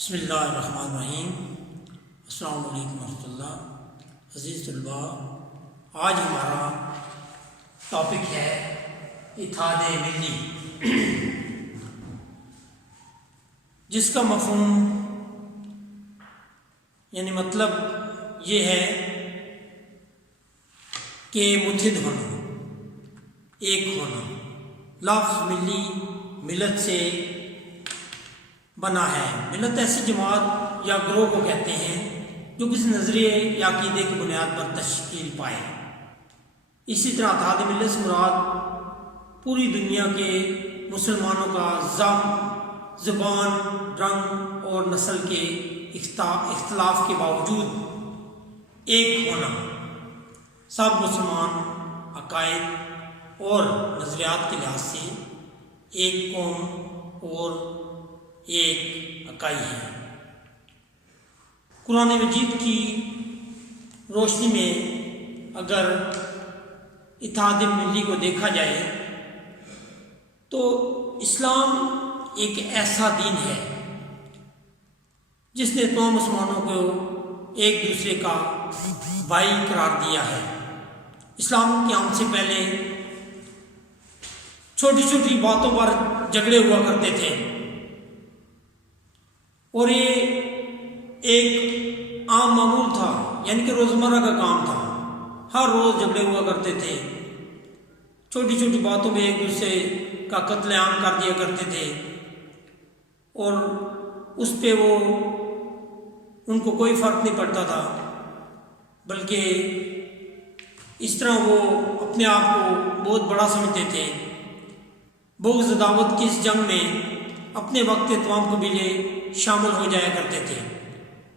بسم اللہ الرحمن الرحیم۔ السلام علیکم ورحمۃ اللہ۔ عزیز طلباء، آج ہمارا ٹاپک ہے اتحاد ملی، جس کا مفہوم یعنی مطلب یہ ہے کہ متحد ہونا، ایک ہونا۔ لفظ ملی ملت سے بنا ہے۔ ملت ایسی جماعت یا گروہ کو کہتے ہیں جو کسی نظریے یا عقیدے کی بنیاد پر تشکیل پائے۔ اسی طرح اتحاد ملت سے مراد پوری دنیا کے مسلمانوں کا زبان، رنگ اور نسل کے اختلاف کے باوجود ایک ہونا، سب مسلمان عقائد اور نظریات کے لحاظ سے ایک قوم اور ایک اکائی ہے۔ قرآن مجید کی روشنی میں اگر اتحاد ملی کو دیکھا جائے تو اسلام ایک ایسا دین ہے جس نے تمام مسلمانوں کو ایک دوسرے کا بھائی قرار دیا ہے۔ اسلام کے آنے سے پہلے چھوٹی چھوٹی باتوں پر جھگڑے ہوا کرتے تھے، اور یہ ایک عام معمول تھا، یعنی کہ روزمرہ کا کام تھا۔ ہر روز جھگڑے ہوا کرتے تھے، چھوٹی چھوٹی باتوں میں ایک دوسرے کا قتل عام کر دیا کرتے تھے، اور اس پہ ان کو کوئی فرق نہیں پڑتا تھا، بلکہ اس طرح وہ اپنے آپ کو بہت بڑا سمجھتے تھے۔ بغض عداوت کی اس جنگ میں اپنے وقت کے تمام قبیلے شامل ہو جایا کرتے تھے،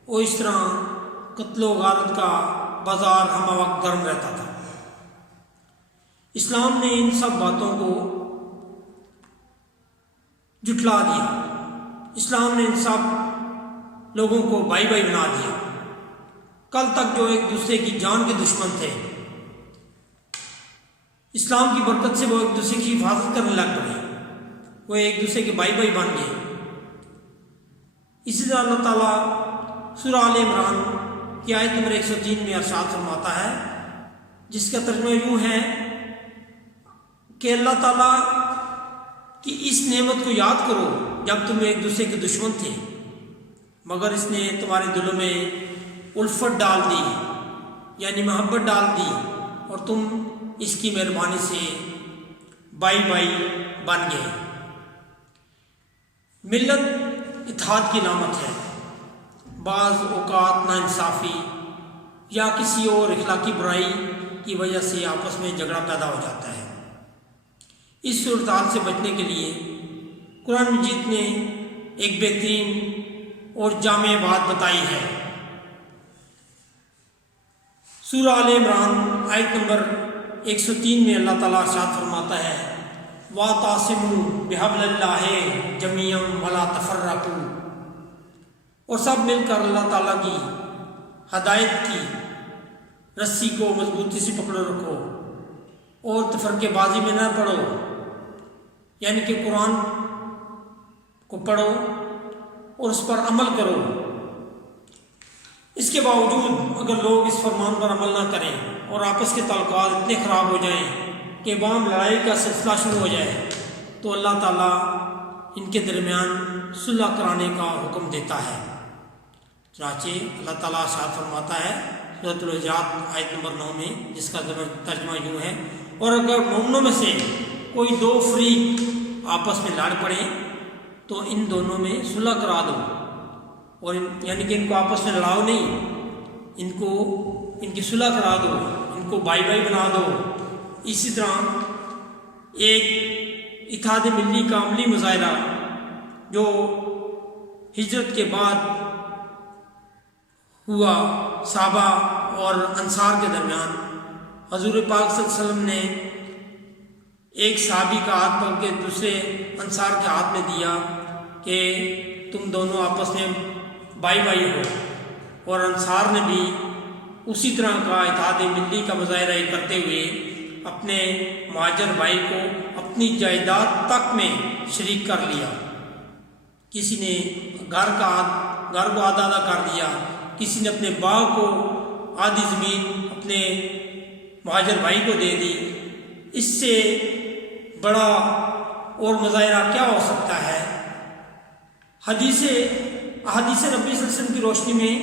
اور اس طرح قتل و غارت کا بازار ہمہ وقت گرم رہتا تھا۔ اسلام نے ان سب باتوں کو جھٹلا دیا۔ اسلام نے ان سب لوگوں کو بھائی بھائی بنا دیا۔ کل تک جو ایک دوسرے کی جان کے دشمن تھے، اسلام کی برکت سے وہ ایک دوسرے کی حفاظت کرنے لگ پڑے، وہ ایک دوسرے کے بھائی بھائی بن گئے۔ اسی طرح اللہ تعالیٰ سورہ آل عمران کی آیت نمبر 103 میں ارشاد فرماتا ہے، جس کا ترجمہ یوں ہے کہ اللہ تعالیٰ کی اس نعمت کو یاد کرو جب تم ایک دوسرے کے دشمن تھے، مگر اس نے تمہارے دلوں میں الفت ڈال دی، یعنی محبت ڈال دی، اور تم اس کی مہربانی سے بھائی بھائی بن گئے۔ ملت اتحاد کی علامت ہے۔ بعض اوقات ناانصافی یا کسی اور اخلاقی برائی کی وجہ سے آپس میں جھگڑا پیدا ہو جاتا ہے۔ اس صورتحال سے بچنے کے لیے قرآن مجید نے ایک بہترین اور جامع بات بتائی ہے۔ سورہ آل عمران آیت نمبر 103 میں اللہ تعالیٰ ارشاد فرماتا ہے، وَاعْتَصِمُوا بِحَبْلِ اللَّهِ جَمِيعًا وَلَا تَفَرَّقُوا، اور سب مل کر اللہ تعالیٰ کی ہدایت کی رسی کو مضبوطی سے پکڑو رکھو اور تفرقے بازی میں نہ پڑو، یعنی کہ قرآن کو پڑھو اور اس پر عمل کرو۔ اس کے باوجود اگر لوگ اس فرمان پر عمل نہ کریں اور آپس کے تعلقات اتنے خراب ہو جائیں کہ باہم لڑائی کا سلسلہ شروع ہو جائے، تو اللہ تعالیٰ ان کے درمیان صلح کرانے کا حکم دیتا ہے۔ چنانچہ اللہ تعالیٰ ارشاد فرماتا ہے سورۃ الحجرات آیت نمبر 9 میں، جس کا ترجمہ یوں ہے، اور اگر مومنوں میں سے کوئی دو فریق آپس میں لڑ پڑیں تو ان دونوں میں صلح کرا دو، اور یعنی کہ ان کو آپس میں لڑاؤ نہیں، ان کی صلح کرا دو، ان کو بھائی بھائی بنا دو۔ اسی طرح ایک اتحاد ملی کا عملی مظاہرہ جو ہجرت کے بعد ہوا صحابہ اور انصار کے درمیان، حضور پاک صلی اللہ علیہ وسلم نے ایک صحابی کا ہاتھ پکڑ کے دوسرے انصار کے ہاتھ میں دیا کہ تم دونوں آپس میں بھائی بھائی ہو، اور انصار نے بھی اسی طرح کا اتحاد ملی کا مظاہرہ کرتے ہوئے اپنے مہاجر بھائی کو اپنی جائیداد تک میں شریک کر لیا۔ کسی نے گھر کا گھر کو آدھا آدھا کر دیا، کسی نے اپنے باغ کو آدھی زمین اپنے مہاجر بھائی کو دے دی۔ اس سے بڑا اور مظاہرہ کیا ہو سکتا ہے؟ احادیث نبی صلی اللہ علیہ وسلم کی روشنی میں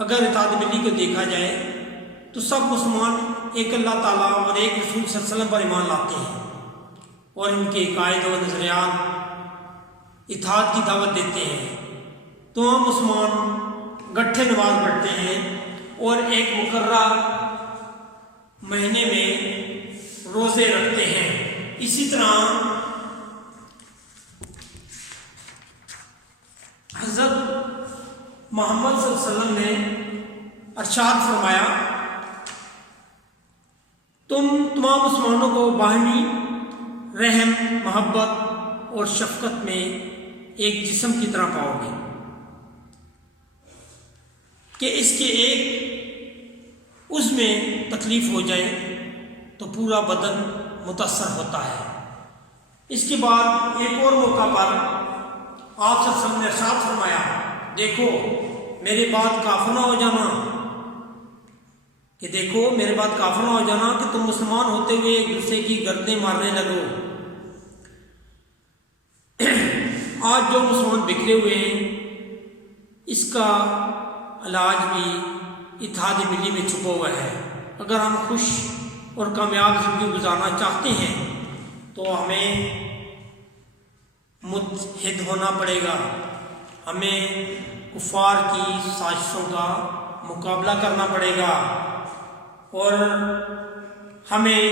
اگر اتحاد ملی کو دیکھا جائے تو سب مسلمان ایک اللہ تعالیٰ اور ایک رسول صلی اللہ علیہ وسلم پر ایمان لاتے ہیں اور ان کے عقائد و نظریات اتحاد کی دعوت دیتے ہیں۔ تو ہم مسلمان گٹھے نماز پڑھتے ہیں اور ایک مقررہ مہینے میں روزے رکھتے ہیں۔ اسی طرح حضرت محمد صلی اللہ علیہ وسلم نے ارشاد فرمایا، تم تمام مسلمانوں کو باہمی رحم، محبت اور شفقت میں ایک جسم کی طرح پاؤ گے کہ اس کے ایک عضو میں تکلیف ہو جائے تو پورا بدن متاثر ہوتا ہے۔ اس کے بعد ایک اور موقع پر آپ صلی اللہ علیہ وسلم نے ارشاد فرمایا، دیکھو میرے بعد کافر نہ ہو جانا، کہ دیکھو میرے بعد کافر نہ ہو جانا کہ تم مسلمان ہوتے ہوئے ایک دوسرے کی گردنیں مارنے لگو۔ آج جو مسلمان بکھرے ہوئے ہیں اس کا علاج بھی اتحاد ملی میں چھپا ہوا ہے۔ اگر ہم خوش اور کامیاب زندگی گزارنا چاہتے ہیں تو ہمیں متحد ہونا پڑے گا، ہمیں کفار کی سازشوں کا مقابلہ کرنا پڑے گا اور ہمیں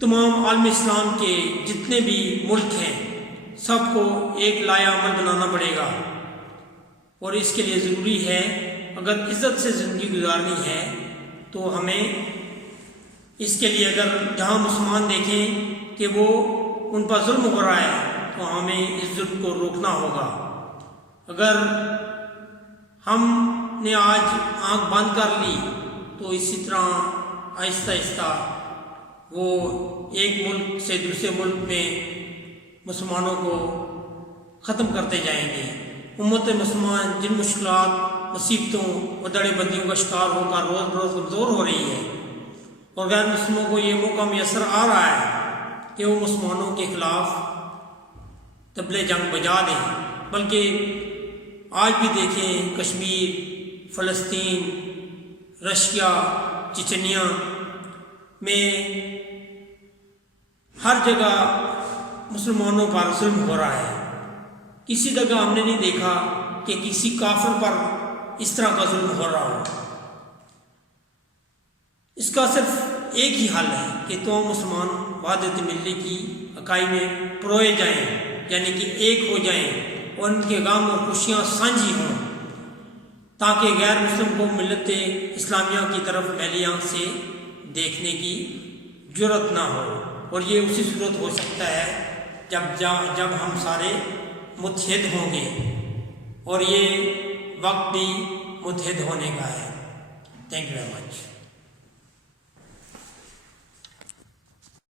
تمام عالم اسلام کے جتنے بھی ملک ہیں سب کو ایک لائحہ عمل بنانا پڑے گا۔ اور اس کے لیے ضروری ہے اگر عزت سے زندگی گزارنی ہے تو ہمیں اس کے لیے اگر جہاں مسلمان دیکھیں کہ وہ ان پر ظلم ہو رہا ہے تو ہمیں اس ظلم کو روکنا ہوگا۔ اگر ہم نے آج آنکھ بند کر لی تو اسی طرح آہستہ آہستہ وہ ایک ملک سے دوسرے ملک میں مسلمانوں کو ختم کرتے جائیں گے۔ امت مسلمان جن مشکلات، مصیبتوں اور دڑے بندیوں کا شکار ہو کر روز بروز کمزور ہو رہی ہے اور غیر مسلموں کو یہ موقع میسر آ رہا ہے کہ وہ مسلمانوں کے خلاف طبلِ جنگ بجا دیں، بلکہ آج بھی دیکھیں کشمیر، فلسطین، رشیا، چچنیا میں ہر جگہ مسلمانوں پر ظلم ہو رہا ہے۔ کسی جگہ ہم نے نہیں دیکھا کہ کسی کافر پر اس طرح کا ظلم ہو رہا ہو۔ اس کا صرف ایک ہی حل ہے کہ تو مسلمان وحدت ملی کی عقائد میں پروئے جائیں، یعنی کہ ایک ہو جائیں اور ان کے غم اور خوشیاں سانجھی ہوں، تاکہ غیر مسلم کو ملت اسلامیہ کی طرف میلی آنکھ سے دیکھنے کی جرت نہ ہو۔ اور یہ اسی صورت ہو سکتا ہے جب ہم سارے متحد ہوں گے، اور یہ وقت بھی متحد ہونے کا ہے۔ Thank you very much.